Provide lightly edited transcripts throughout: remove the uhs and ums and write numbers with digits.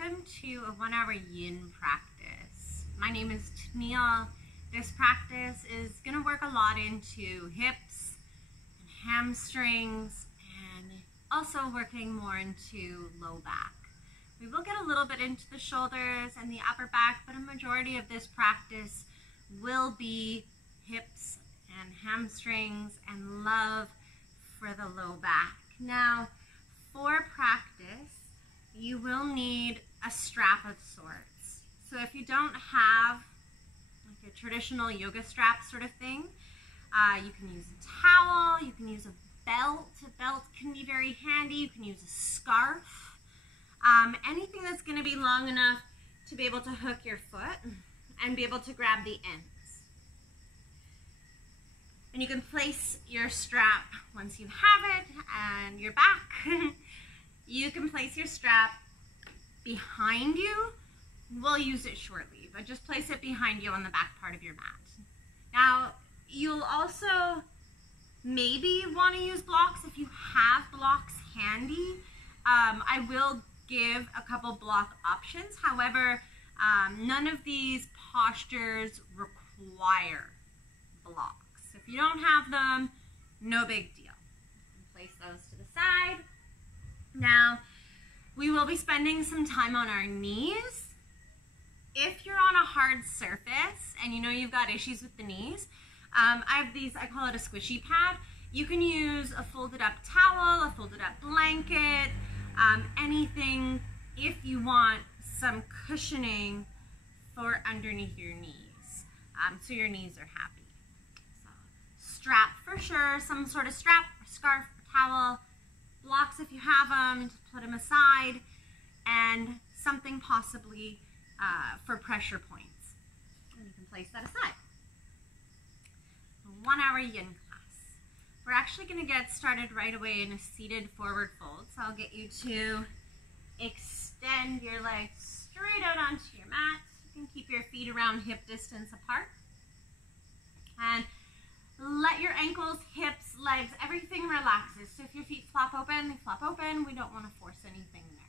welcome to a 1 hour yin practice. My name is Tennille. This practice is going to work a lot into hips and hamstrings and also working more into low back. We will get a little bit into the shoulders and the upper back, but a majority of this practice will be hips and hamstrings and love for the low back. Now, for practice, you will need a strap of sorts. So if you don't have like a traditional yoga strap sort of thing, you can use a towel, you can use a belt. A belt can be very handy. You can use a scarf. Anything that's going to be long enough to be able to hook your foot and be able to grab the ends. And you can place your strap once you have it and you're back. You can place your strap behind you. We'll use it shortly, but just place it behind you on the back part of your mat. Now, you'll also maybe want to use blocks if you have blocks handy. I will give a couple block options. However, none of these postures require blocks. If you don't have them, no big deal. Place those to the side. Now, we will be spending some time on our knees. If you're on a hard surface and you know you've got issues with the knees, I have these, I call it a squishy pad. You can use a folded up towel, a folded up blanket, anything if you want some cushioning for underneath your knees, so your knees are happy. So, strap for sure, some sort of strap, or scarf, or towel. Blocks if you have them, just put them aside, and something possibly for pressure points. And you can place that aside. 1 hour yin class. We're actually going to get started right away in a seated forward fold. So I'll get you to extend your legs straight out onto your mat. You can keep your feet around hip distance apart. And let your ankles, hips, legs, everything relaxes. So if your feet flop open, they flop open. We don't want to force anything there.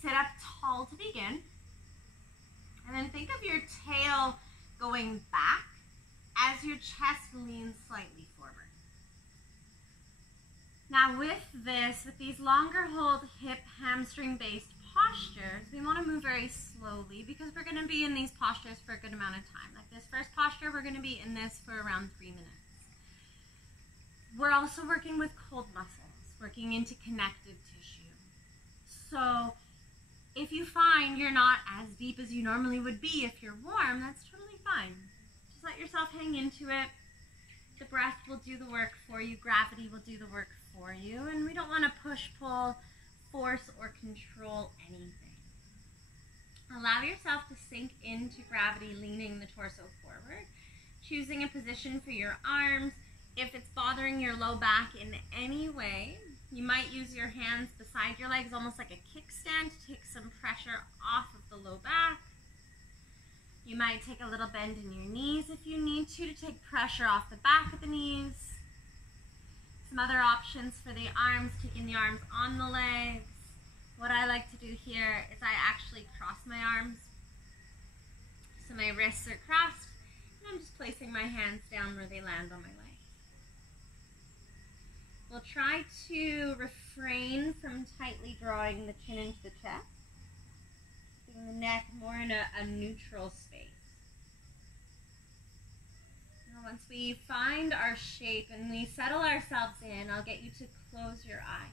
Sit up tall to begin. And then think of your tail going back as your chest leans slightly forward. Now with these longer hold hip hamstring based postures, we want to move very slowly because we're going to be in these postures for a good amount of time. Like this first posture, we're going to be in this for around 3 minutes. We're also working with cold muscles, working into connective tissue. So if you find you're not as deep as you normally would be if you're warm, that's totally fine. Just let yourself hang into it. The breath will do the work for you. Gravity will do the work for you. And we don't want to push, pull, force, or control anything. Allow yourself to sink into gravity, leaning the torso forward. Choosing a position for your arms. If it's bothering your low back in any way, you might use your hands beside your legs, almost like a kickstand, to take some pressure off of the low back. You might take a little bend in your knees if you need to take pressure off the back of the knees. Some other options for the arms, taking the arms on the legs. What I like to do here is I actually cross my arms. So my wrists are crossed, and I'm just placing my hands down where they land on my legs. We'll try to refrain from tightly drawing the chin into the chest, keeping the neck more in a neutral space. Now once we find our shape and we settle ourselves in, I'll get you to close your eyes.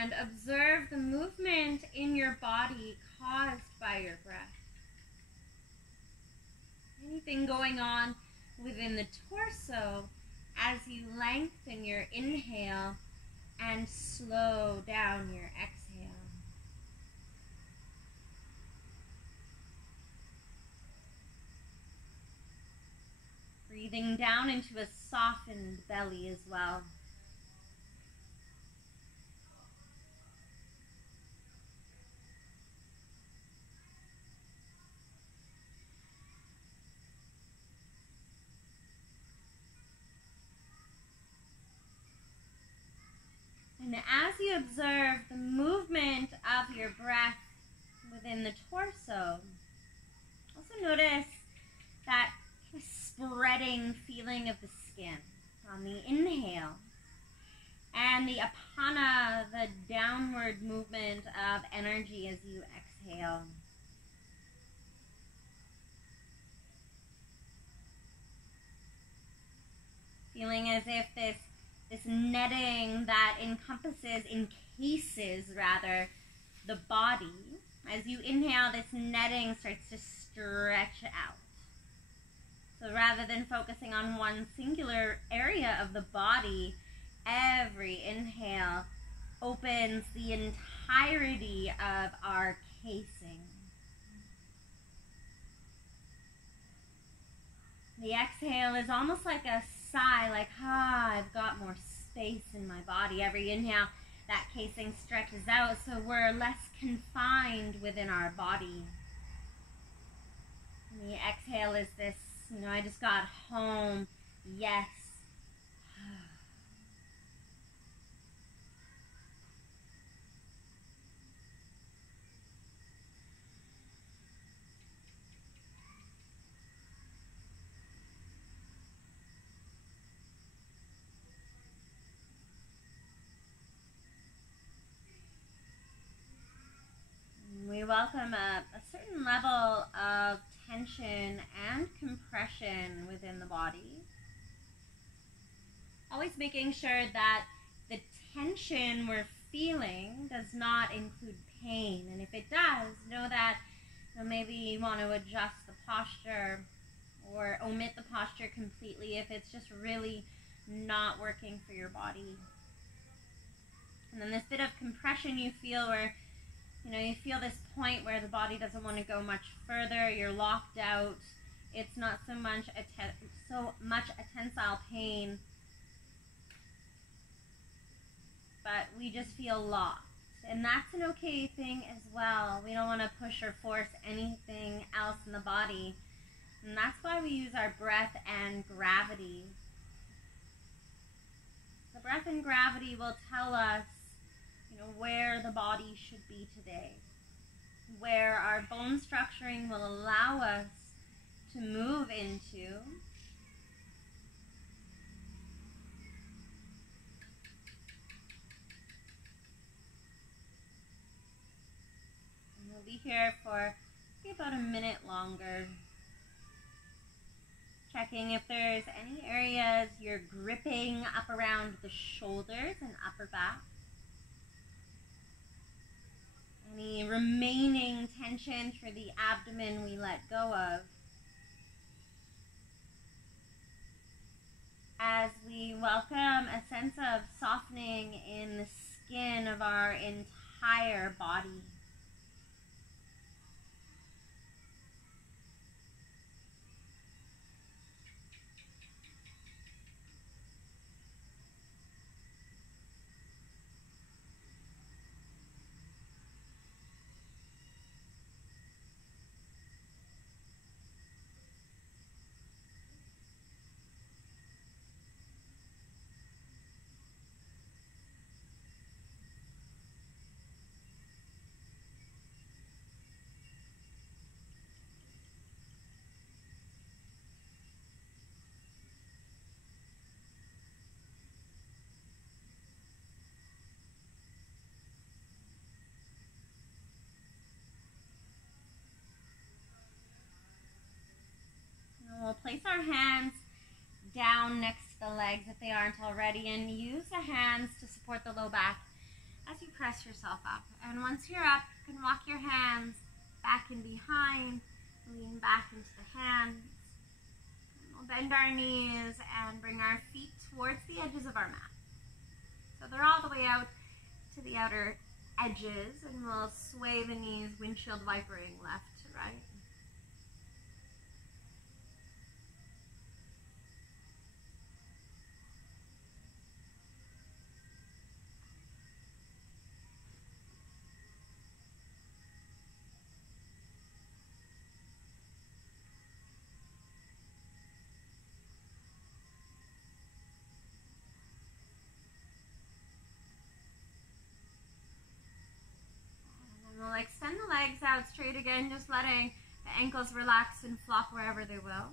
And observe the movement in your body caused by your breath. Anything going on within the torso as you lengthen your inhale and slow down your exhale. Breathing down into a softened belly as well. observe the movement of your breath within the torso. Also notice that spreading feeling of the skin on the inhale, and the apana, the downward movement of energy as you exhale. Feeling as if this netting that encases the body. As you inhale, this netting starts to stretch out. So rather than focusing on one singular area of the body, every inhale opens the entirety of our casing. The exhale is almost like a sigh, like, I've got more space in my body. Every inhale, that casing stretches out, so we're less confined within our body. And the exhale is this, I just got home, yes. We welcome a certain level of tension and compression within the body. Always making sure that the tension we're feeling does not include pain. And if it does, know that maybe you want to adjust the posture or omit the posture completely if it's just really not working for your body. And then this bit of compression you feel where you feel this point where the body doesn't want to go much further, you're locked out. It's not so much a tensile pain, but we just feel locked. And that's an okay thing as well. We don't want to push or force anything else in the body. And that's why we use our breath and gravity. The breath and gravity will tell us where the body should be today, where our bone structuring will allow us to move into. And we'll be here for about a minute longer, checking if there's any areas you're gripping up around the shoulders and upper back. Any remaining tension through the abdomen we let go of. As we welcome a sense of softening in the skin of our entire body. We'll place our hands down next to the legs if they aren't already, and use the hands to support the low back as you press yourself up. And once you're up, you can walk your hands back and behind, lean back into the hands. And we'll bend our knees and bring our feet towards the edges of our mat. So they're all the way out to the outer edges, and we'll sway the knees, windshield vipering left to right. we'll extend the legs out straight again, just letting the ankles relax and flop wherever they will.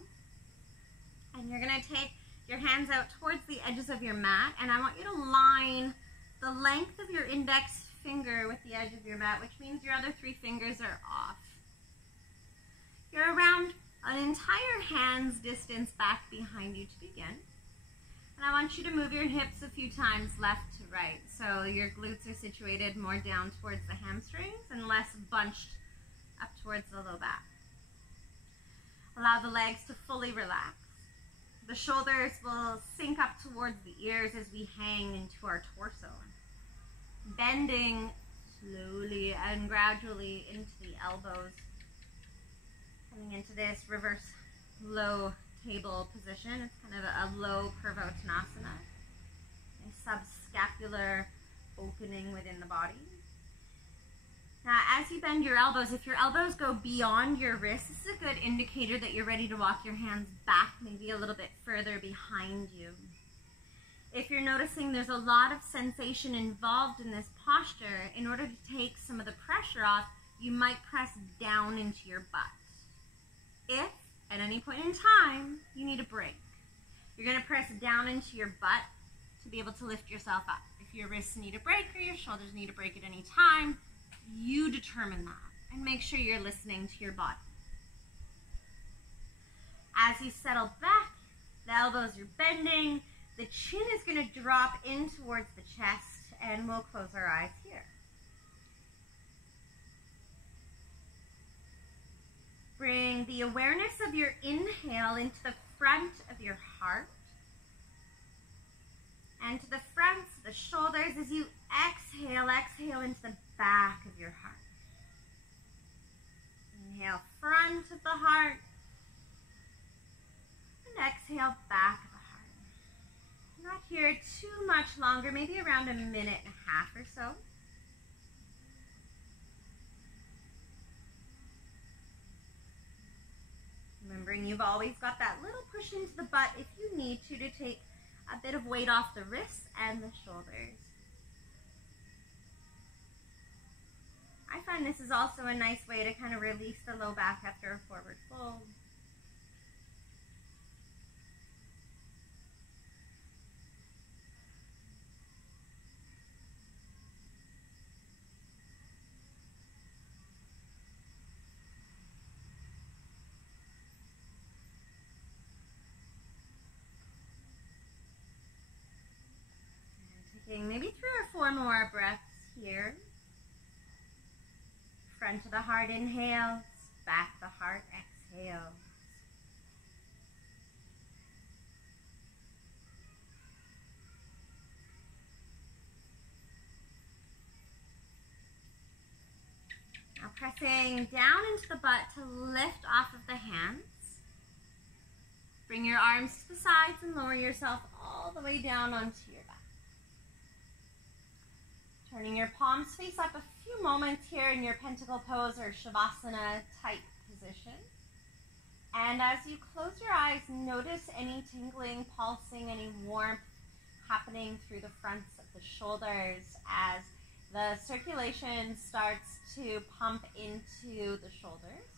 And you're gonna take your hands out towards the edges of your mat, and I want you to line the length of your index finger with the edge of your mat, which means your other 3 fingers are off. You're around an entire hand's distance back behind you to begin. And I want you to move your hips a few times left to right, so your glutes are situated more down towards the hamstrings and less bunched up towards the low back. Allow the legs to fully relax. The shoulders will sink up towards the ears as we hang into our torso, bending slowly and gradually into the elbows, coming into this reverse low table position. It's kind of a low Purvottanasana, a subscapular opening within the body. Now, as you bend your elbows, if your elbows go beyond your wrists, this is a good indicator that you're ready to walk your hands back, maybe a little bit further behind you. If you're noticing there's a lot of sensation involved in this posture, in order to take some of the pressure off, you might press down into your butt. If, at any point in time, you need a break, you're going to press down into your butt to be able to lift yourself up. If your wrists need a break or your shoulders need a break at any time, you determine that, and make sure you're listening to your body. As you settle back, the elbows are bending, the chin is going to drop in towards the chest, and we'll close our eyes here. Bring the awareness of your inhale into the front of your heart, and to the fronts of the shoulders as you exhale, exhale into the back of your heart. Inhale, front of the heart, and exhale, back of the heart. Not here too much longer, maybe around 1.5 minutes or so. Remembering you've always got that little push into the butt if you need to take a bit of weight off the wrists and the shoulders. I find this is also a nice way to kind of release the low back after a forward fold. Taking maybe 3 or 4 more breaths here. Front of the heart inhales, back of the heart exhales. Now pressing down into the butt to lift off of the hands. Bring your arms to the sides and lower yourself all the way down onto your back. Turning your palms face up a few moments here in your pentacle pose or shavasana type position. And as you close your eyes, notice any tingling, pulsing, any warmth happening through the fronts of the shoulders as the circulation starts to pump into the shoulders.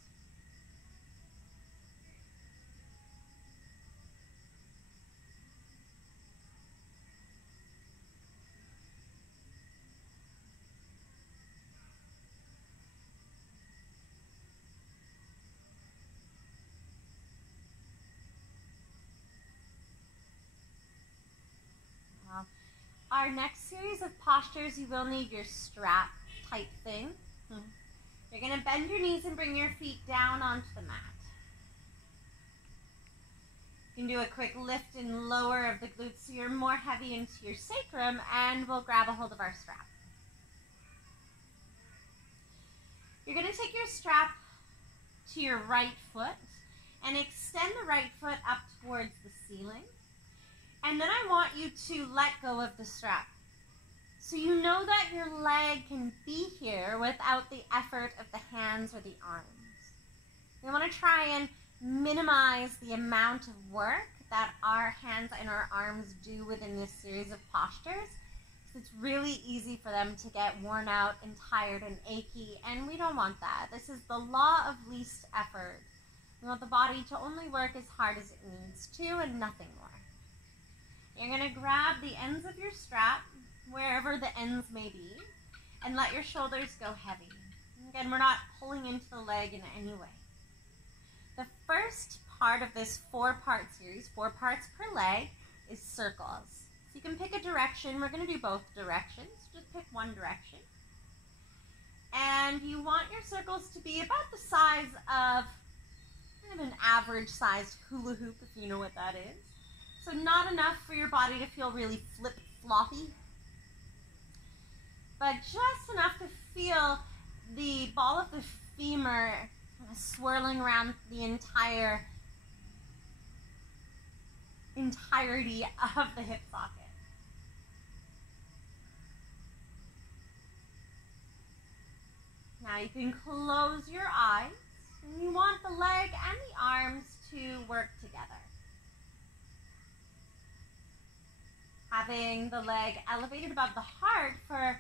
Our next series of postures, you will need your strap type thing. You're going to bend your knees and bring your feet down onto the mat. You can do a quick lift and lower of the glutes so you're more heavy into your sacrum, and we'll grab a hold of our strap. You're going to take your strap to your right foot and extend the right foot up towards the ceiling. And then I want you to let go of the strap. So you know that your leg can be here without the effort of the hands or the arms. We want to try and minimize the amount of work that our hands and our arms do within this series of postures. It's really easy for them to get worn out and tired and achy, and we don't want that. This is the law of least effort. We want the body to only work as hard as it needs to and nothing more. You're going to grab the ends of your strap, wherever the ends may be, and let your shoulders go heavy. Again, we're not pulling into the leg in any way. The first part of this 4-part series, 4 parts per leg, is circles. So you can pick a direction. We're going to do both directions. Just pick one direction. And you want your circles to be about the size of kind of an average sized hula hoop, if you know what that is. So not enough for your body to feel really flip-floppy, but just enough to feel the ball of the femur kind of swirling around the entirety of the hip socket. Now you can close your eyes, and you want the leg and the arms to work together. Having the leg elevated above the heart for a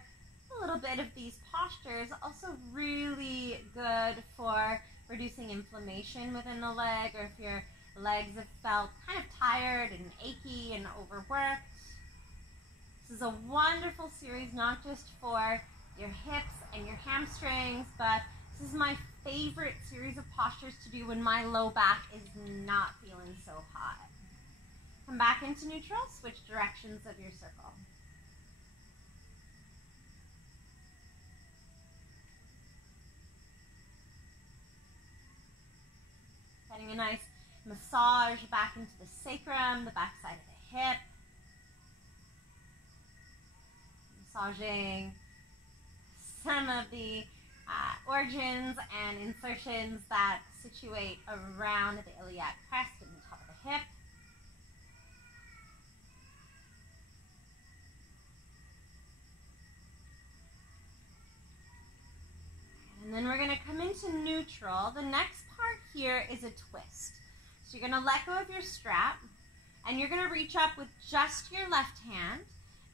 little bit of these postures also really good for reducing inflammation within the leg, or if your legs have felt kind of tired and achy and overworked. This is a wonderful series, not just for your hips and your hamstrings, but this is my favorite series of postures to do when my low back is not feeling so hot. Come back into neutral, switch directions of your circle. Getting a nice massage back into the sacrum, the back side of the hip. Massaging some of the organs and insertions that situate around the iliac crest and the top of the hip. And then we're going to come into neutral. The next part here is a twist. So you're going to let go of your strap, and you're going to reach up with just your left hand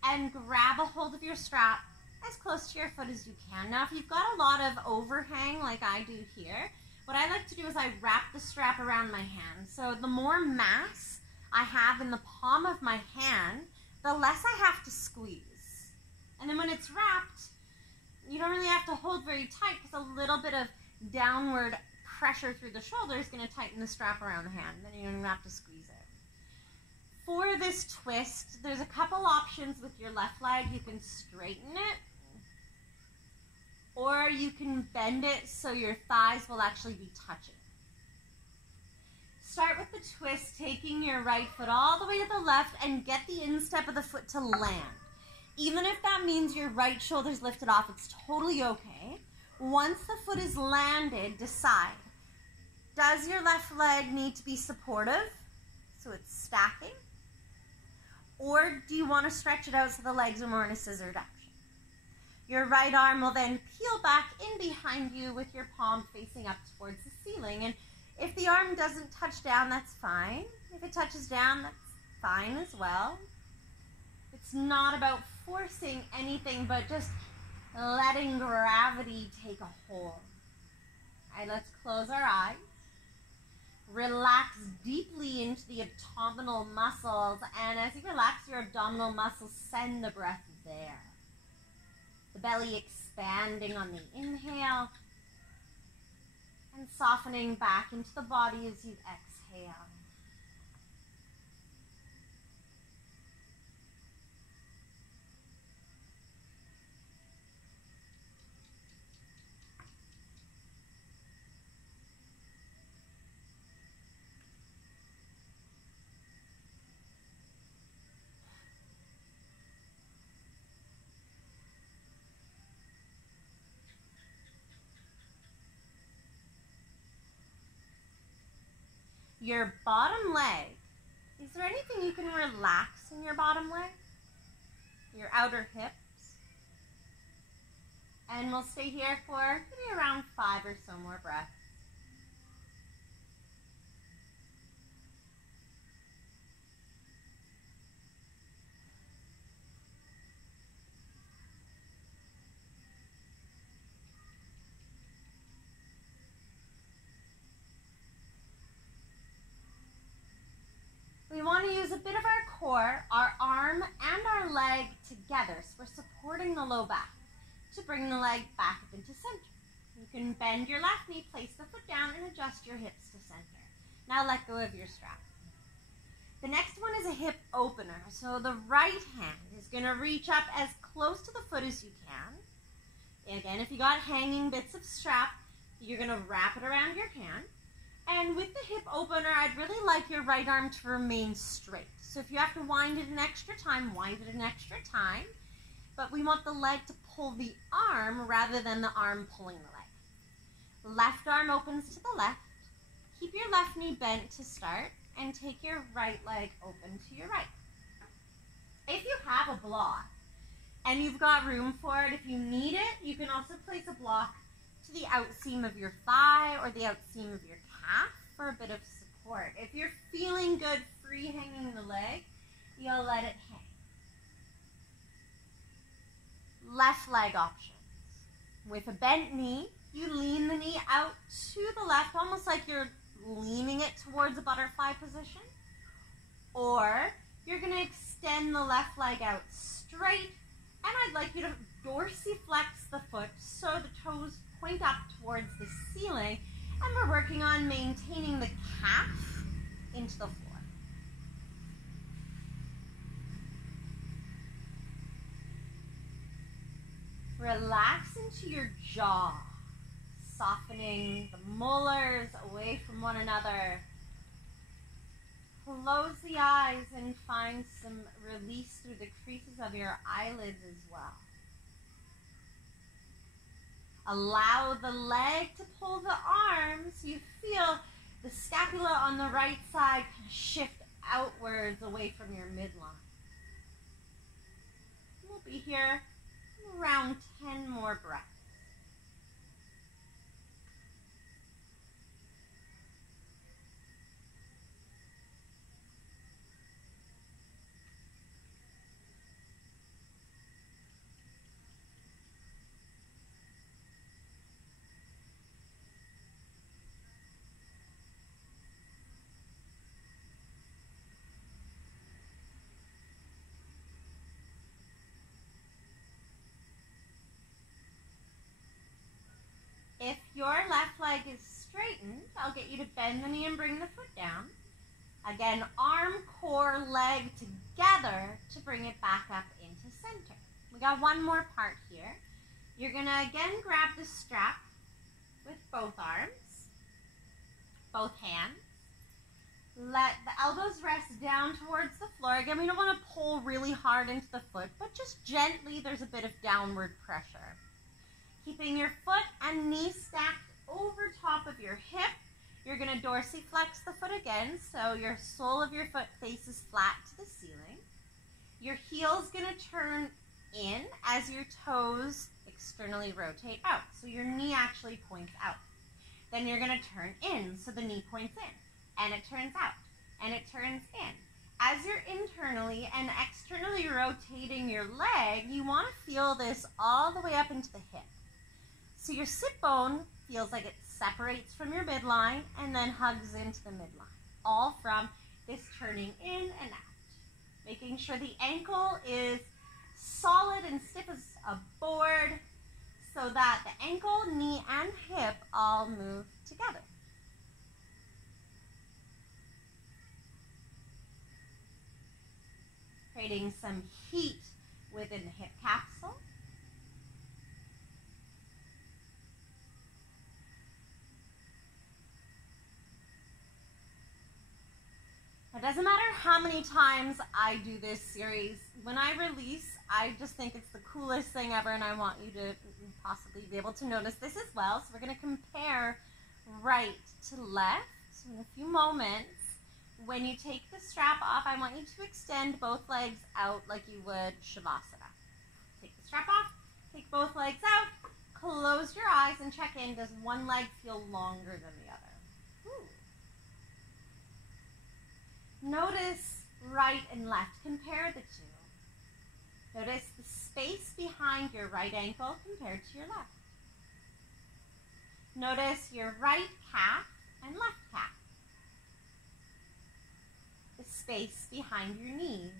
and grab a hold of your strap as close to your foot as you can. Now, if you've got a lot of overhang like I do here, what I like to do is I wrap the strap around my hand. So the more mass I have in the palm of my hand, the less I have to squeeze. And then when it's wrapped, you don't really have to hold very tight, because a little bit of downward pressure through the shoulder is going to tighten the strap around the hand. Then you don't even have to squeeze it. For this twist, there's a couple options with your left leg. You can straighten it, or you can bend it so your thighs will actually be touching. Start with the twist, taking your right foot all the way to the left, and get the instep of the foot to land. Even if that means your right shoulder's lifted off, it's totally okay. Once the foot is landed, decide, does your left leg need to be supportive, so it's stacking? Or do you want to stretch it out so the legs are more in a scissored action? Your right arm will then peel back in behind you with your palm facing up towards the ceiling. And if the arm doesn't touch down, that's fine. If it touches down, that's fine as well. It's not about forcing anything, but just letting gravity take a hold. All right, let's close our eyes. Relax deeply into the abdominal muscles, and as you relax your abdominal muscles, send the breath there. The belly expanding on the inhale, and softening back into the body as you exhale. Your bottom leg, is there anything you can relax in your bottom leg? Your outer hips? And we'll stay here for maybe around 5 or so more breaths. together. So we're supporting the low back to bring the leg back up into center. You can bend your left knee, place the foot down, and adjust your hips to center. Now let go of your strap. The next one is a hip opener. So the right hand is going to reach up as close to the foot as you can. Again, if you got hanging bits of strap, you're going to wrap it around your hand. And with the hip opener, I'd really like your right arm to remain straight. So if you have to wind it an extra time, wind it an extra time. But we want the leg to pull the arm rather than the arm pulling the leg. Left arm opens to the left. Keep your left knee bent to start and take your right leg open to your right. If you have a block and you've got room for it, if you need it, you can also place a block to the outseam of your thigh or the outseam of your calf for a bit of support. If you're feeling good free hanging the leg, you'll let it hang. Left leg options. With a bent knee, you lean the knee out to the left, almost like you're leaning it towards a butterfly position. Or you're going to extend the left leg out straight, and I'd like you to dorsiflex the foot so the toes point up towards the ceiling, and we're working on maintaining the calf into the floor. Relax into your jaw, softening the molars away from one another. Close the eyes and find some release through the creases of your eyelids as well. Allow the leg to pull the arms. You feel the scapula on the right side shift outwards away from your midline. We'll be here around 10 more breaths. If your left leg is straightened, I'll get you to bend the knee and bring the foot down. Again, arm, core, leg together to bring it back up into center. We got one more part here. You're going to again grab the strap with both arms, both hands. Let the elbows rest down towards the floor. Again, we don't want to pull really hard into the foot, but just gently, there's a bit of downward pressure. Keeping your foot and knee stacked over top of your hip, you're going to dorsiflex the foot again, so your sole of your foot faces flat to the ceiling. Your heel's going to turn in as your toes externally rotate out, so your knee actually points out. Then you're going to turn in, so the knee points in, and it turns out, and it turns in. As you're internally and externally rotating your leg, you want to feel this all the way up into the hip. So your sit bone feels like it separates from your midline and then hugs into the midline, all from this turning in and out. Making sure the ankle is solid and stiff as a board so that the ankle, knee, and hip all move together. Creating some heat within the hip capsule. It doesn't matter how many times I do this series. When I release, I just think it's the coolest thing ever, and I want you to possibly be able to notice this as well. So we're going to compare right to left in a few moments. When you take the strap off, I want you to extend both legs out like you would Shavasana. Take the strap off, take both legs out, close your eyes and check in. Does one leg feel longer than the other? Notice right and left. Compare the two. Notice the space behind your right ankle compared to your left. Notice your right calf and left calf. The space behind your knees.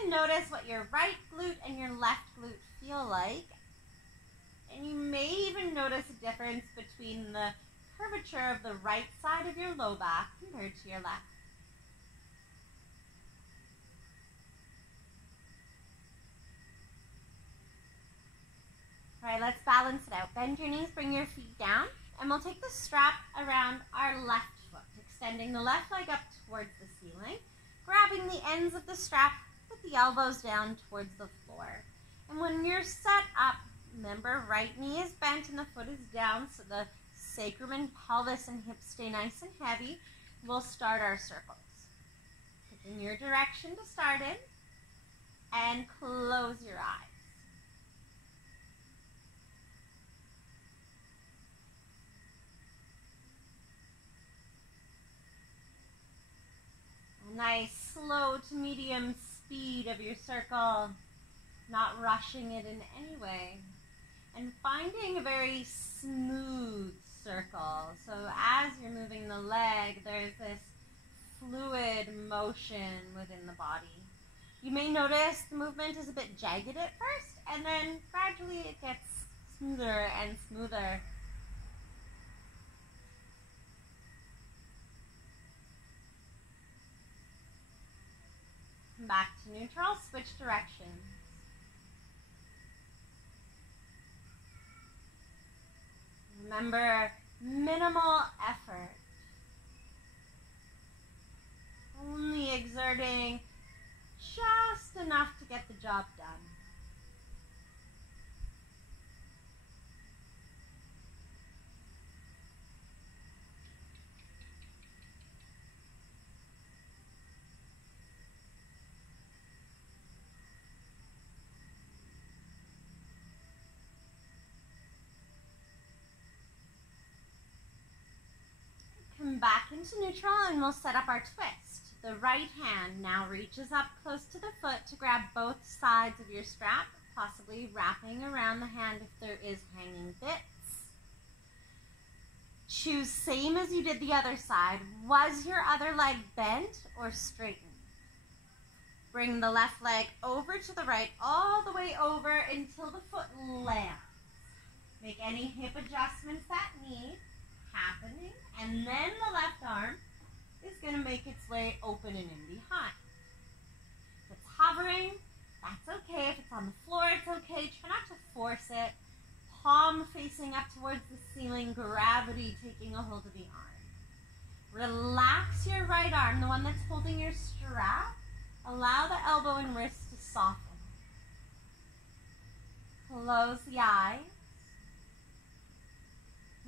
And notice what your right glute and your left glute feel like. And you may even notice a difference between the curvature of the right side of your low back compared to your left. All right, let's balance it out. Bend your knees, bring your feet down, and we'll take the strap around our left foot, extending the left leg up towards the ceiling, grabbing the ends of the strap with the elbows down towards the floor. And when you're set up, remember, right knee is bent and the foot is down, so the sacrum and pelvis and hips stay nice and heavy. We'll start our circles. Pick in your direction to start in, and close your eyes. A nice slow to medium speed of your circle, not rushing it in any way. And finding a very smooth circle. So as you're moving the leg, there's this fluid motion within the body. You may notice the movement is a bit jagged at first, and then gradually it gets smoother and smoother. Come back to neutral, switch directions. Remember, minimal effort. Only exerting just enough to get the job done. Come back into neutral and we'll set up our twist. The right hand now reaches up close to the foot to grab both sides of your strap, possibly wrapping around the hand if there is hanging bits. Choose same as you did the other side. Was your other leg bent or straightened? Bring the left leg over to the right, all the way over until the foot lands. Make any hip adjustments that need happening, and then the left arm is going to make its way open and in behind. If it's hovering, that's okay. If it's on the floor, it's okay. Try not to force it. Palm facing up towards the ceiling, gravity taking a hold of the arm. Relax your right arm, the one that's holding your strap. Allow the elbow and wrist to soften. Close the eyes.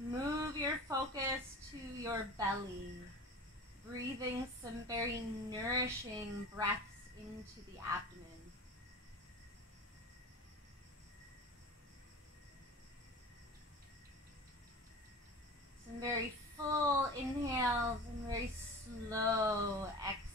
Move your focus to your belly, breathing some very nourishing breaths into the abdomen. Some very full inhales and very slow exhales.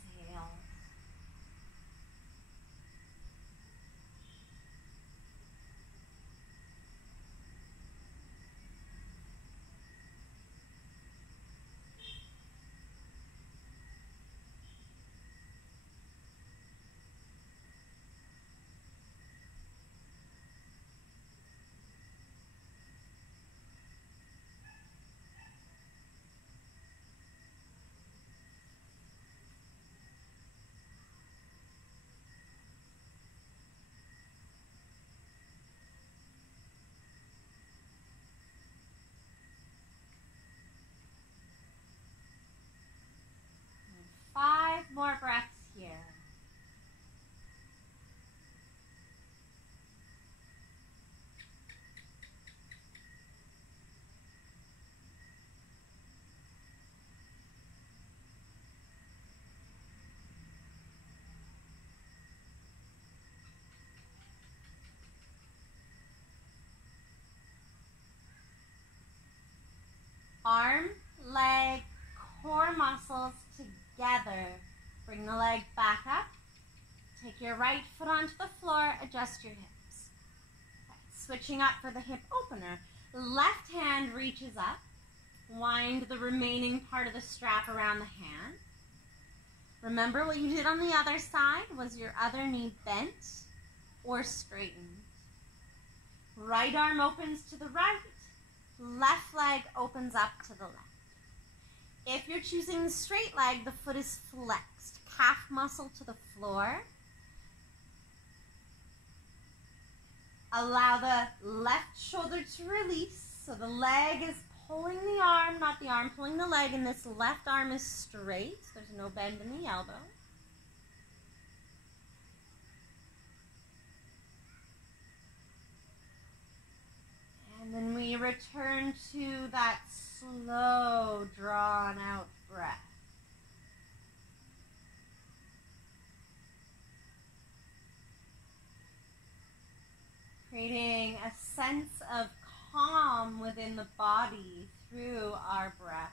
More breaths here. Arm, leg, core muscles together. Bring the leg back up. Take your right foot onto the floor. Adjust your hips. Switching up for the hip opener. Left hand reaches up. Wind the remaining part of the strap around the hand. Remember what you did on the other side. Was your other knee bent or straightened? Right arm opens to the right. Left leg opens up to the left. If you're choosing the straight leg, the foot is flexed. Calf muscle to the floor. Allow the left shoulder to release. So the leg is pulling the arm, not the arm pulling the leg, and this left arm is straight. There's no bend in the elbow. And then we return to that slow, drawn out breath. Creating a sense of calm within the body through our breath.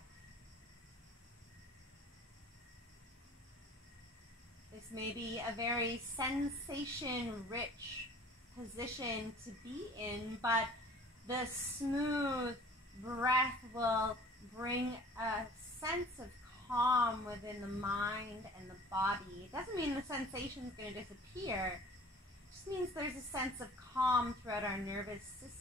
This may be a very sensation-rich position to be in, but the smooth breath will bring a sense of calm within the mind and the body. It doesn't mean the sensation is going to disappear. It just means there's a sense of calm throughout our nervous system.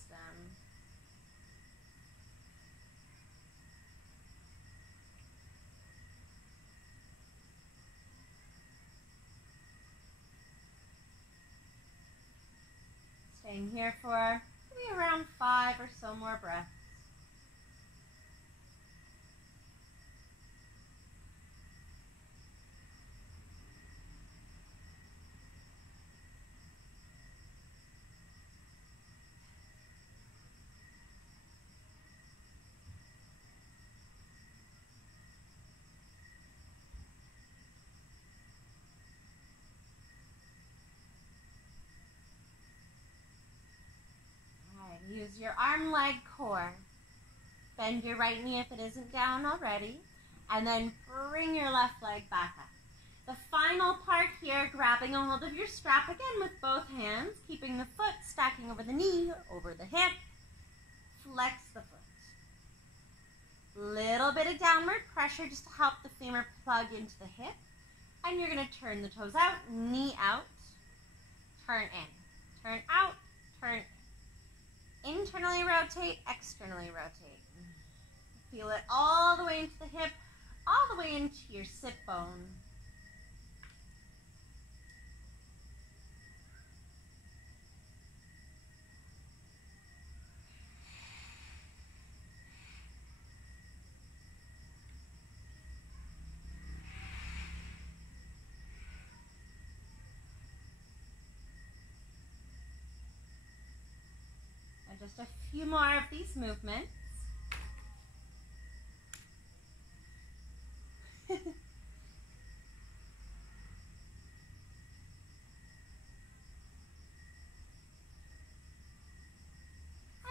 Staying here for maybe around 5 or so more breaths. Use your arm, leg, core. Bend your right knee if it isn't down already. And then bring your left leg back up. The final part here, grabbing a hold of your strap again with both hands, keeping the foot stacking over the knee, over the hip. Flex the foot. Little bit of downward pressure just to help the femur plug into the hip. And you're going to turn the toes out, knee out, turn in, turn out, turn in. Internally rotate, externally rotate. Feel it all the way into the hip, all the way into your sit bone. Just a few more of these movements. And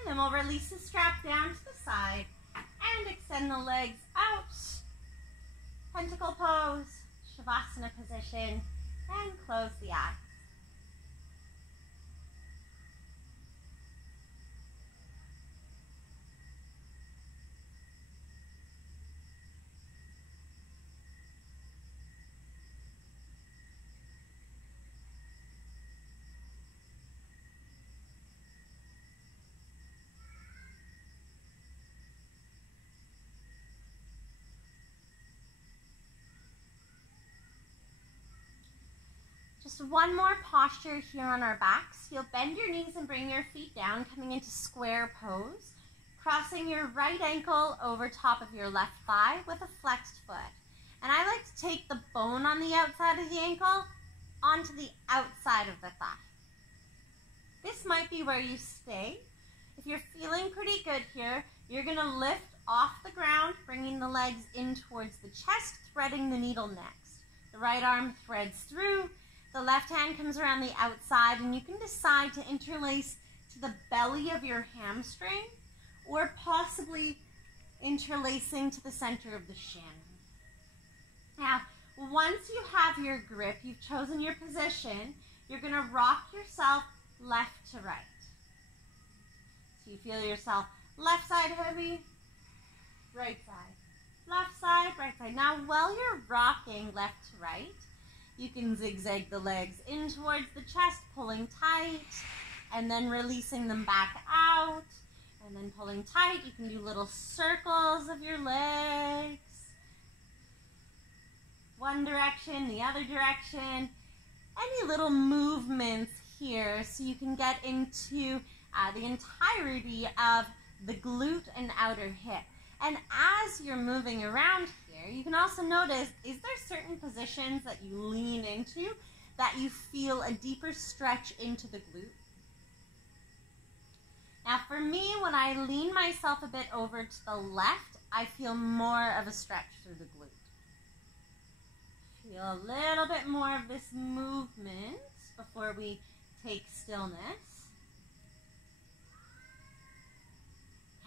then we'll release the strap down to the side and extend the legs out. Pentacle pose, Shavasana position, and close the eyes. Just one more posture here on our backs. You'll bend your knees and bring your feet down, coming into square pose, crossing your right ankle over top of your left thigh with a flexed foot. And I like to take the bone on the outside of the ankle onto the outside of the thigh. This might be where you stay. If you're feeling pretty good here, you're going to lift off the ground, bringing the legs in towards the chest, threading the needle next. The right arm threads through. The left hand comes around the outside, and you can decide to interlace to the belly of your hamstring or possibly interlacing to the center of the shin. Now, once you have your grip, you've chosen your position, you're going to rock yourself left to right. So you feel yourself left side heavy, right side, left side, right side. Now, while you're rocking left to right, you can zigzag the legs in towards the chest, pulling tight, and then releasing them back out, and then pulling tight. You can do little circles of your legs. One direction, the other direction. Any little movements here so you can get into the entirety of the glute and outer hip. And as you're moving around here, you can also notice, is there certain positions that you lean into that you feel a deeper stretch into the glute? Now for me, when I lean myself a bit over to the left, I feel more of a stretch through the glute. Feel a little bit more of this movement before we take stillness.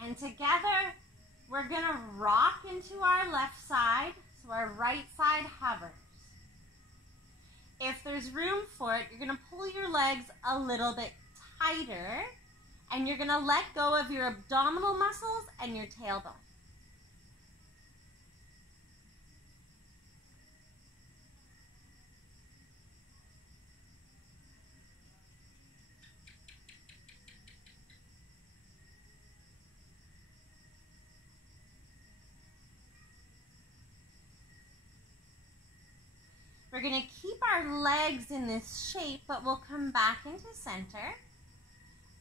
And together, we're going to rock into our left side, so our right side hovers. If there's room for it, you're going to pull your legs a little bit tighter, and you're going to let go of your abdominal muscles and your tailbone. We're going to keep our legs in this shape, but we'll come back into center.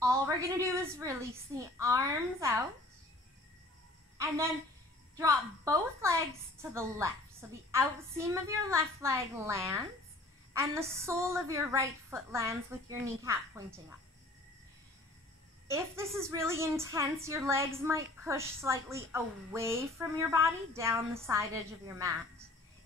All we're going to do is release the arms out and then drop both legs to the left. So the outseam of your left leg lands and the sole of your right foot lands with your kneecap pointing up. If this is really intense, your legs might push slightly away from your body down the side edge of your mat.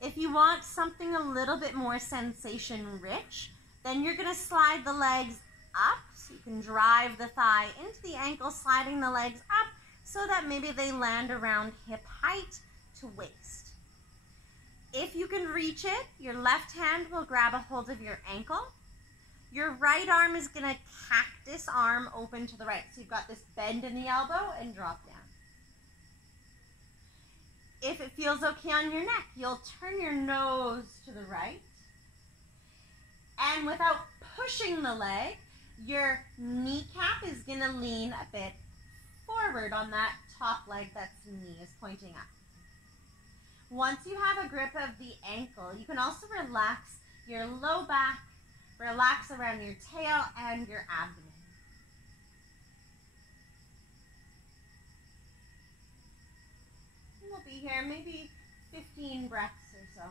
If you want something a little bit more sensation rich, then you're going to slide the legs up, so you can drive the thigh into the ankle, sliding the legs up so that maybe they land around hip height to waist. If you can reach it, your left hand will grab a hold of your ankle. Your right arm is going to cactus arm open to the right. So you've got this bend in the elbow and drop down. If it feels okay on your neck, you'll turn your nose to the right. And without pushing the leg, your kneecap is going to lean a bit forward on that top leg that's knee is pointing up. Once you have a grip of the ankle, you can also relax your low back, relax around your tail and your abdomen. We'll be here maybe 15 breaths or so.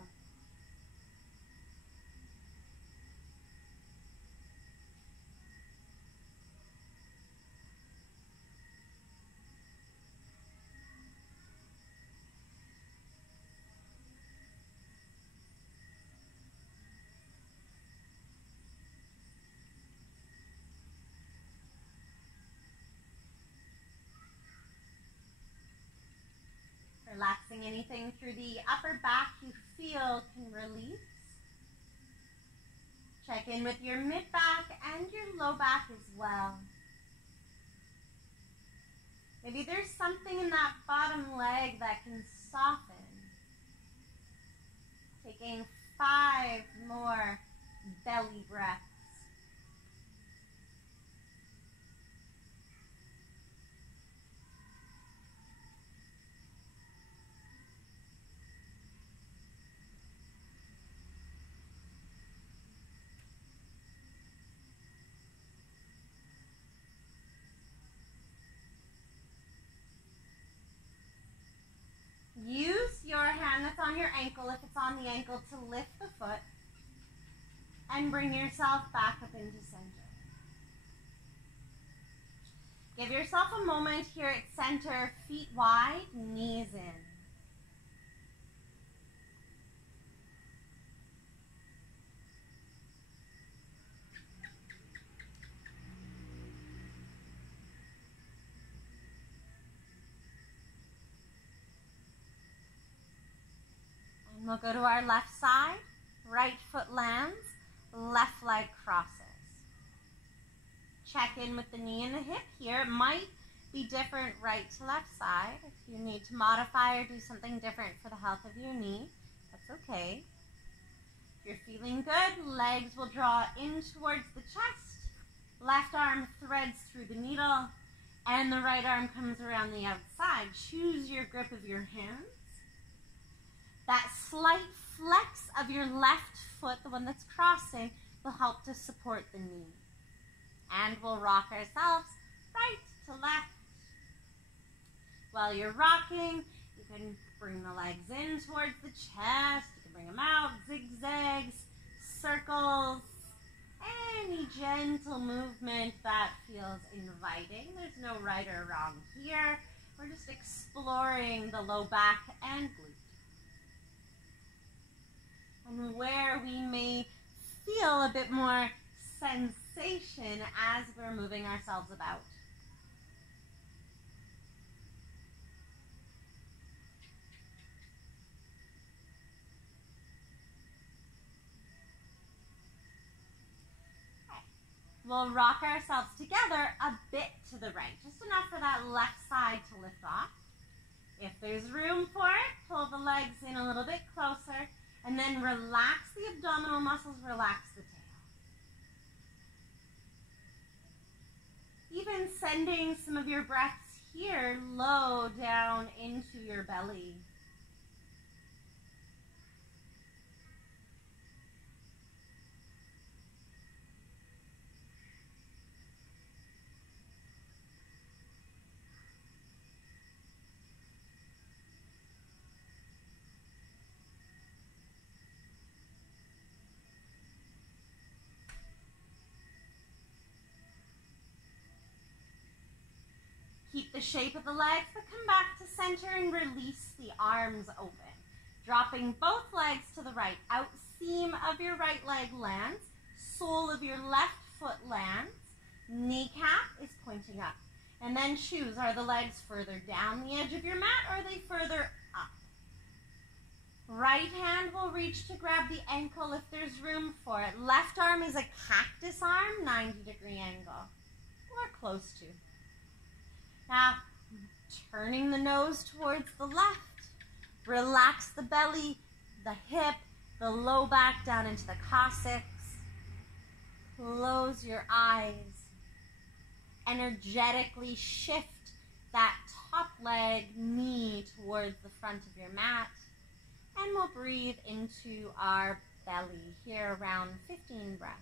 Relaxing anything through the upper back you feel can release. Check in with your mid back and your low back as well. Maybe there's something in that bottom leg that can soften. Taking 5 more belly breaths. Use your hand that's on your ankle, if it's on the ankle, to lift the foot and bring yourself back up into center. Give yourself a moment here at center, feet wide, knees in. We'll go to our left side, right foot lands, left leg crosses. Check in with the knee and the hip here. It might be different right to left side. If you need to modify or do something different for the health of your knee, that's okay. If you're feeling good, legs will draw in towards the chest, left arm threads through the needle, and the right arm comes around the outside. Choose your grip of your hands. That slight flex of your left foot, the one that's crossing, will help to support the knee. And we'll rock ourselves right to left. While you're rocking, you can bring the legs in towards the chest. You can bring them out, zigzags, circles, any gentle movement that feels inviting. There's no right or wrong here. We're just exploring the low back and glute. And where we may feel a bit more sensation as we're moving ourselves about. We'll rock ourselves together a bit to the right, just enough for that left side to lift off. If there's room for it, pull the legs in a little bit closer, and then relax the abdominal muscles, relax the tail. Even sending some of your breaths here low down into your belly. Keep the shape of the legs, but come back to center and release the arms open. Dropping both legs to the right. Out seam of your right leg lands. Sole of your left foot lands. Kneecap is pointing up. And then choose, are the legs further down the edge of your mat or are they further up? Right hand will reach to grab the ankle if there's room for it. Left arm is a cactus arm, 90-degree angle. Or close to. Now, turning the nose towards the left, relax the belly, the hip, the low back down into the coccyx. Close your eyes. Energetically shift that top leg, knee towards the front of your mat. And we'll breathe into our belly here around 15 breaths.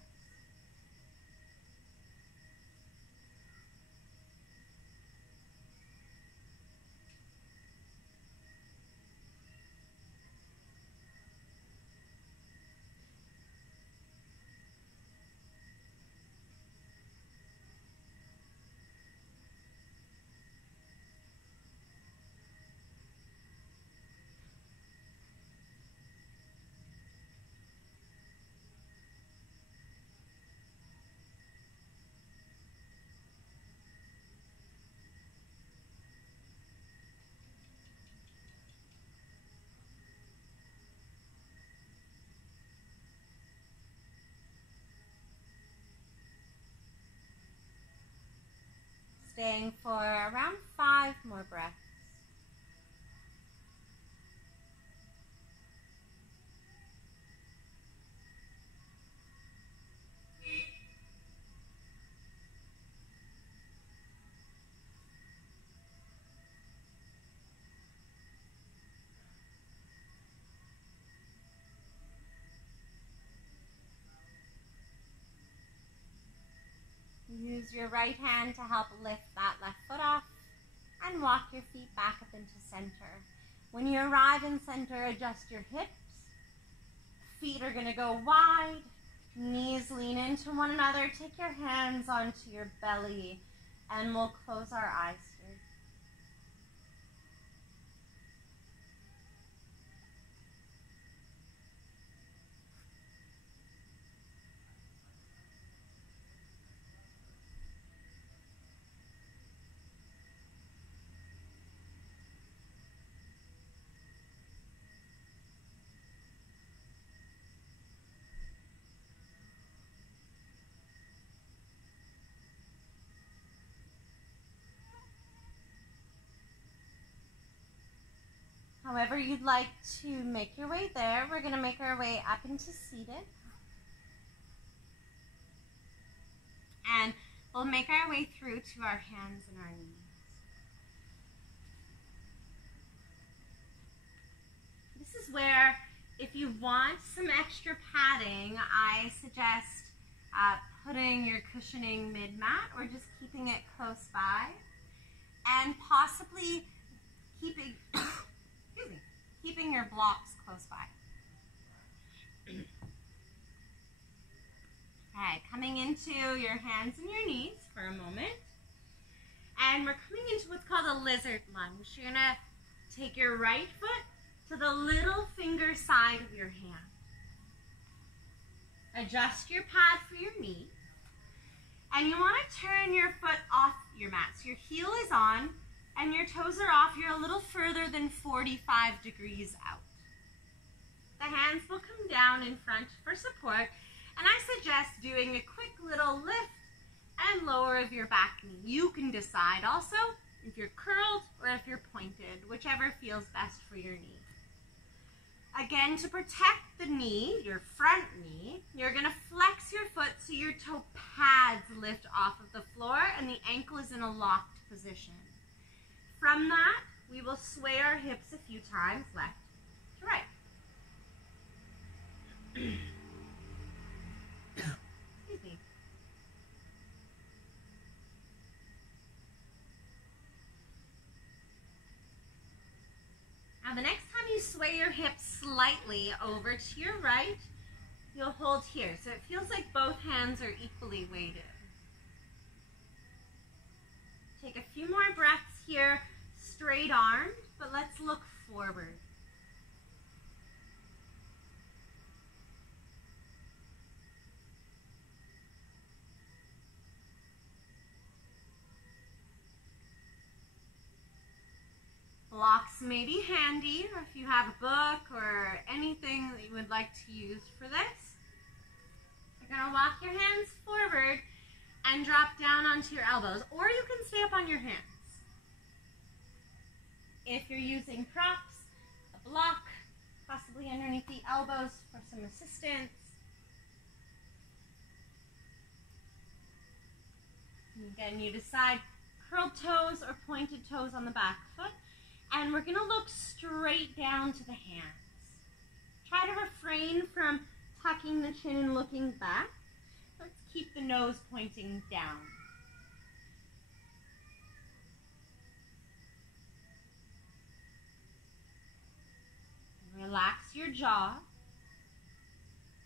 Staying for around 5 more breaths. Use your right hand to help lift that left foot off and walk your feet back up into center. When you arrive in center, adjust your hips. Feet are going to go wide. Knees lean into one another. Take your hands onto your belly and we'll close our eyes here. However you'd like to make your way there, we're going to make our way up into seated. And we'll make our way through to our hands and our knees. This is where, if you want some extra padding, I suggest putting your cushioning mid-mat or just keeping it close by, and possibly keeping your blocks close by. Okay, coming into your hands and your knees for a moment. And we're coming into what's called a lizard lunge. You're going to take your right foot to the little finger side of your hand. Adjust your pad for your knee. And you want to turn your foot off your mat. So your heel is on and your toes are off. You're a little further than 45 degrees out. The hands will come down in front for support. And I suggest doing a quick little lift and lower of your back knee. You can decide also if you're curled or if you're pointed, whichever feels best for your knee. Again, to protect the knee, your front knee, you're going to flex your foot so your toe pads lift off of the floor and the ankle is in a locked position. From that, we will sway our hips a few times left to right. Excuse me. Now the next time you sway your hips slightly over to your right, you'll hold here. So it feels like both hands are equally weighted. Take a few more breaths here, straight armed, but let's look forward. Blocks may be handy, or if you have a book or anything that you would like to use for this. You're going to walk your hands forward and drop down onto your elbows, or you can stay up on your hands. If you're using props, a block, possibly underneath the elbows for some assistance. Again, you decide curled toes or pointed toes on the back foot. And we're going to look straight down to the hands. Try to refrain from tucking the chin and looking back. Let's keep the nose pointing down. Relax your jaw.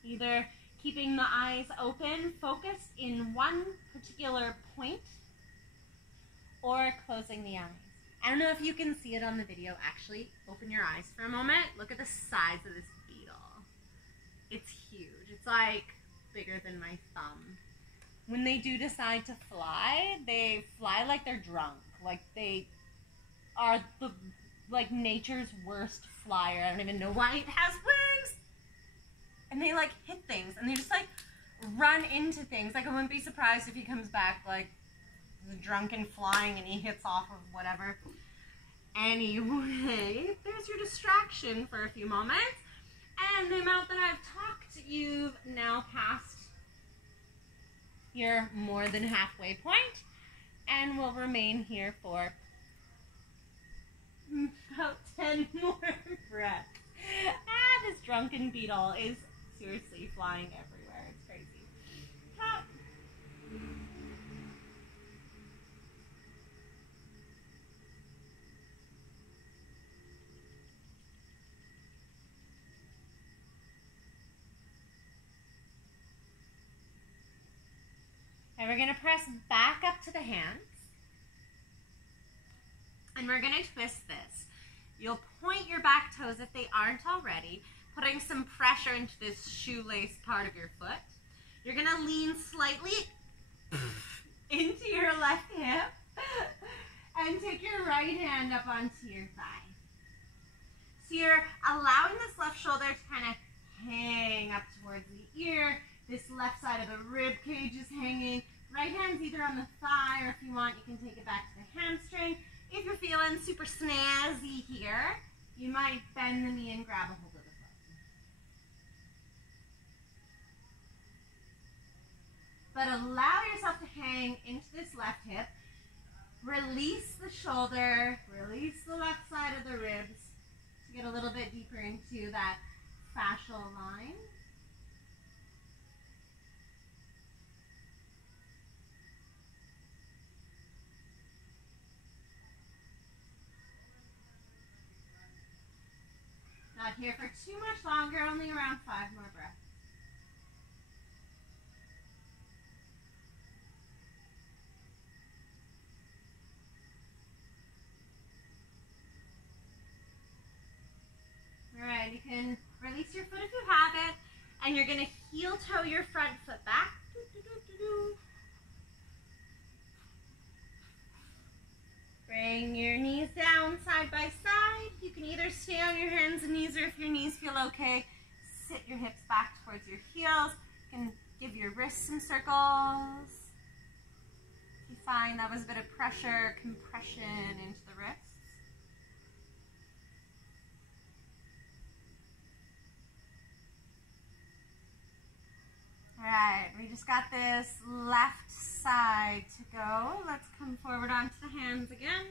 Either keeping the eyes open, focused in one particular point, or closing the eyes. I don't know if you can see it on the video. Actually, open your eyes for a moment. Look at the size of this beetle. It's huge. It's like bigger than my thumb. When they do decide to fly, they fly like they're drunk. Like they are like nature's worst flyer. I don't even know why it has wings. And they like hit things and they just like run into things. Like I wouldn't be surprised if he comes back like drunk and flying and he hits off of whatever. Anyway, there's your distraction for a few moments. And the amount that I've talked, you've now passed your more than halfway point and will remain here for about 10 more breaths. This drunken beetle is seriously flying everywhere. It's crazy. Top. And we're going to press back up to the hands. And we're going to twist this. You'll point your back toes if they aren't already, putting some pressure into this shoelace part of your foot. You're going to lean slightly into your left hip and take your right hand up onto your thigh. So you're allowing this left shoulder to kind of hang up towards the ear. This left side of the rib cage is hanging. Right hand's either on the thigh, or if you want, you can take it back to the hamstring. If you're feeling super snazzy here, you might bend the knee and grab a hold of the foot. But allow yourself to hang into this left hip. Release the shoulder, release the left side of the ribs to get a little bit deeper into that fascial line. Not here for too much longer, only around 5 more breaths. All right, you can release your foot if you have it, and you're going to heel toe your front foot back. Bring your knees down side by side. You can either stay on your hands and knees, or if your knees feel okay, sit your hips back towards your heels. You can give your wrists some circles. If you find that was a bit of pressure, compression into the wrists. All right, we just got this left side to go. Let's come forward onto the hands again.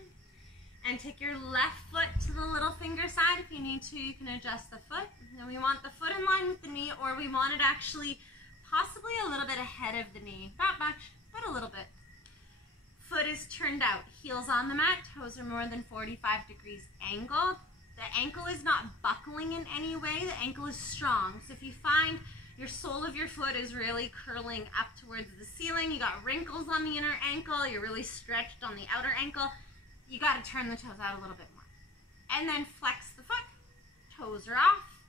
And take your left foot to the little finger side. If you need to, you can adjust the foot. Now we want the foot in line with the knee, or we want it actually possibly a little bit ahead of the knee. Not much, but a little bit. Foot is turned out, heels on the mat, toes are more than 45 degrees angled. The ankle is not buckling in any way, the ankle is strong. So if you find your sole of your foot is really curling up towards the ceiling, you got wrinkles on the inner ankle, you're really stretched on the outer ankle, you got to turn the toes out a little bit more. And then flex the foot, toes are off,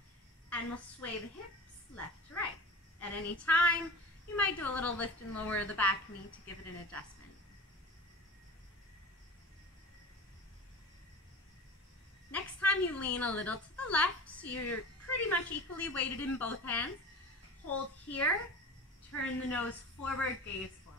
and we'll sway the hips left to right. At any time, you might do a little lift and lower the back knee to give it an adjustment. Next time you lean a little to the left, so you're pretty much equally weighted in both hands. Hold here, turn the nose forward, gaze forward.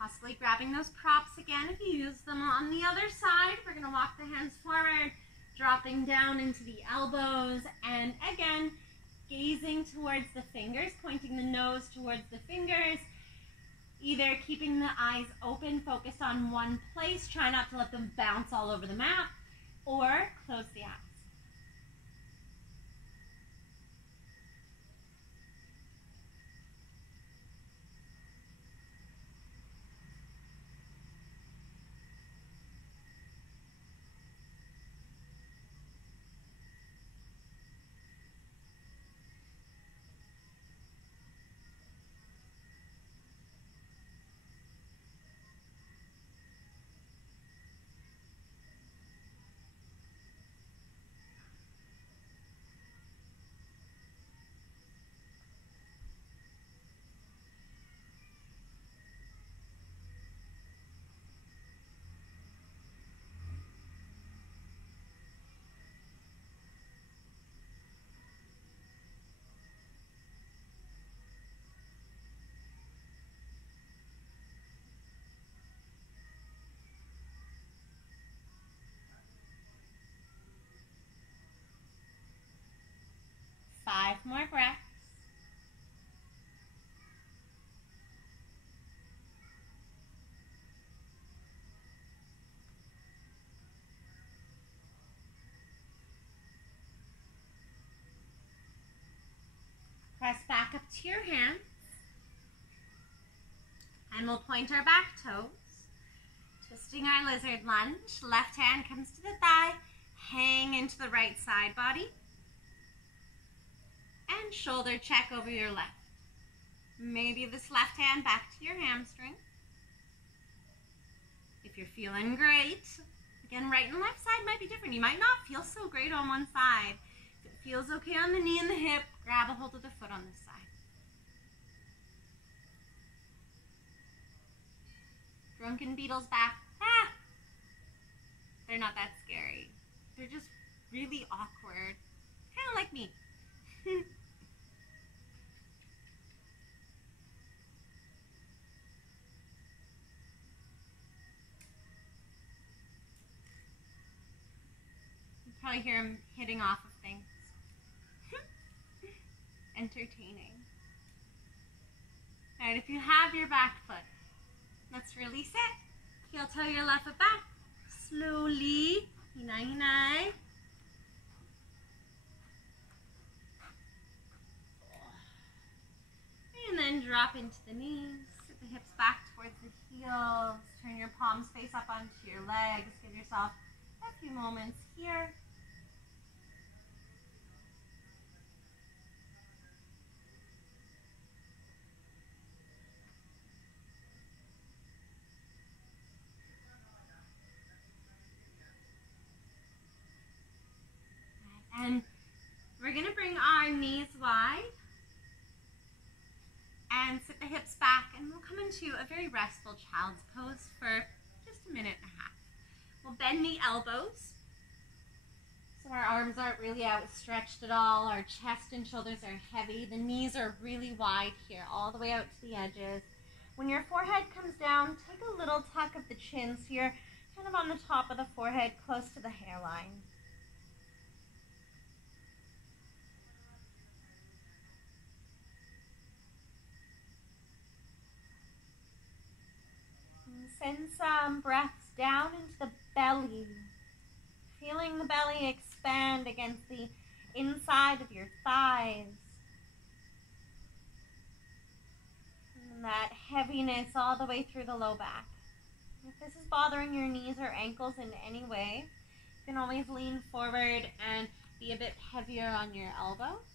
Possibly grabbing those props again if you use them on the other side. We're going to walk the hands forward, dropping down into the elbows, and again, gazing towards the fingers, pointing the nose towards the fingers, either keeping the eyes open, focused on one place, try not to let them bounce all over the mat, or close the eyes. Five more breaths. Press back up to your hands. And we'll point our back toes. Twisting our lizard lunge. Left hand comes to the thigh. Hang into the right side body. And shoulder check over your left. Maybe this left hand back to your hamstring. If you're feeling great, again, right and left side might be different. You might not feel so great on one side. If it feels okay on the knee and the hip, grab a hold of the foot on this side. drunken beetles back. Ah! They're not that scary. They're just really awkward. Kind of like me. You probably hear them hitting off of things. Entertaining. Alright, if you have your back foot, let's release it. Heel toe your left foot back. Slowly. Hinay, hinay. And then drop into the knees. Sit the hips back towards the heels. Turn your palms face up onto your legs. Give yourself a few moments here. And we're going to bring our knees wide and sit the hips back, and we'll come into a very restful child's pose for just a minute and a half. We'll bend the elbows so our arms aren't really outstretched at all. Our chest and shoulders are heavy. The knees are really wide here, all the way out to the edges. When your forehead comes down, take a little tuck of the chin so you're kind of on the top of the forehead, close to the hairline. Send some breaths down into the belly, feeling the belly expand against the inside of your thighs. And that heaviness all the way through the low back. If this is bothering your knees or ankles in any way, you can always lean forward and be a bit heavier on your elbows.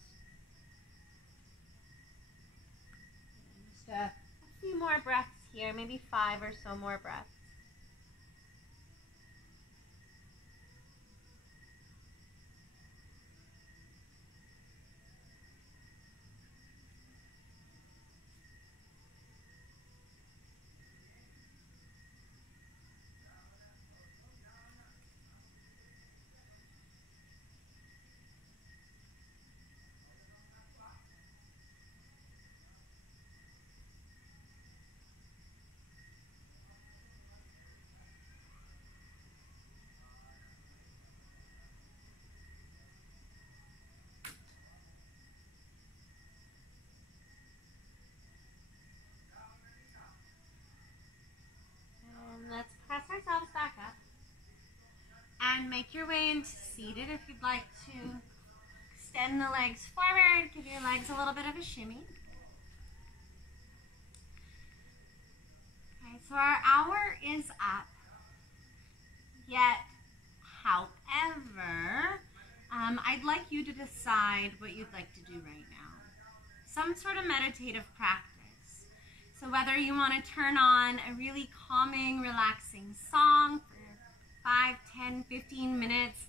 And just a few more breaths here, maybe 5 or so more breaths. Let's press ourselves back up and make your way into seated. If you'd like to extend the legs forward, give your legs a little bit of a shimmy. Okay, so our hour is up. Yet, however, I'd like you to decide what you'd like to do right now. Some sort of meditative practice. So whether you want to turn on a really calming, relaxing song for 5, 10, 15 minutes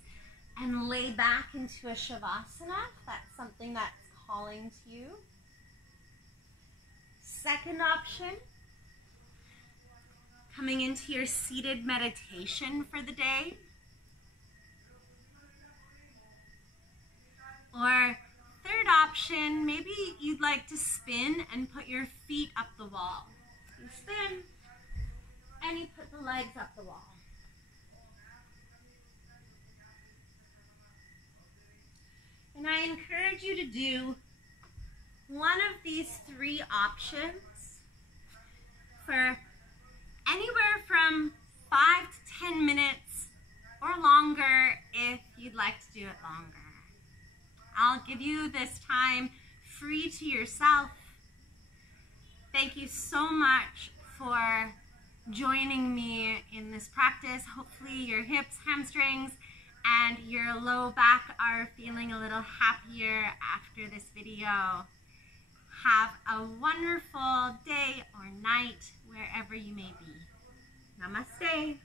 and lay back into a shavasana, if that's something that's calling to you. Second option, coming into your seated meditation for the day. Or third option, maybe you'd like to spin and put your feet up the wall. You spin and you put the legs up the wall. And I encourage you to do one of these 3 options for anywhere from 5 to 10 minutes or longer if you'd like to do it longer. I'll give you this time free to yourself. Thank you so much for joining me in this practice. Hopefully your hips, hamstrings, and your low back are feeling a little happier after this video. Have a wonderful day or night wherever you may be. Namaste.